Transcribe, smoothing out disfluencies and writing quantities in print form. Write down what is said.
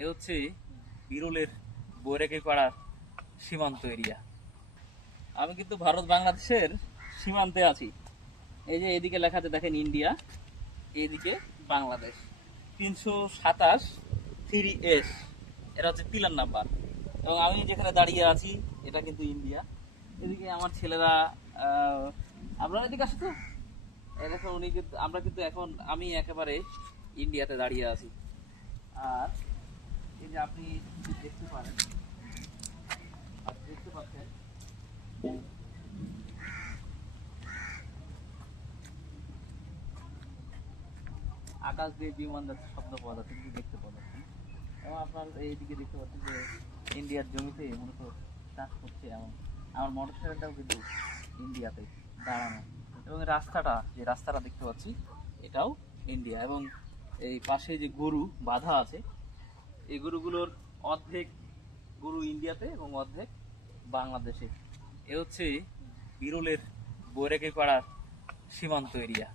এ হচ্ছে বিরলের বৈরাগী পাড়ার সীমান্ত এরিয়া। আমি কিন্তু ভারত বাংলাদেশের সীমান্তে আছি। এই যে এদিকে লেখা আছে দেখেন ইন্ডিয়া, এইদিকে বাংলাদেশ। 327 3S, এটা হচ্ছে পিলার নাম্বার। এবং আমি যেখানে দাঁড়িয়ে আছি এটা কিন্তু ইন্ডিয়া। এদিকে আমার ছেলেরা, আপনারা এদিকে আসে তো, এই দেখো উনি কিন্তু, আমরা কিন্তু এখন, আমি একেবারে ইন্ডিয়াতে দাঁড়িয়ে আছি। আর এই যে আপনি দেখতে পারেন, দেখতে পাচ্ছেন আকাশ দিয়ে বিমান যাচ্ছে, শব্দ পাওয়া যাচ্ছে, কিন্তু দেখতে পাওয়া যাচ্ছে না। এবং আপনার এইদিকে দেখতে পাচ্ছেন যে ইন্ডিয়ার জমিতে মূলত চাষ করছে। এবং আমার মোটরসাইকেলটাও কিন্তু ইন্ডিয়াতে দাঁড়ানো। এবং রাস্তাটা, যে রাস্তাটা দেখতে পাচ্ছি, এটাও ইন্ডিয়া। এবং এই পাশে যে গরু বাঁধা আছে, এই গরুগুলোর অর্ধেক গরু ইন্ডিয়াতে এবং অর্ধেক বাংলাদেশে। এ হচ্ছে বিরলের বৈরাগী পাড়ার সীমান্ত এরিয়া।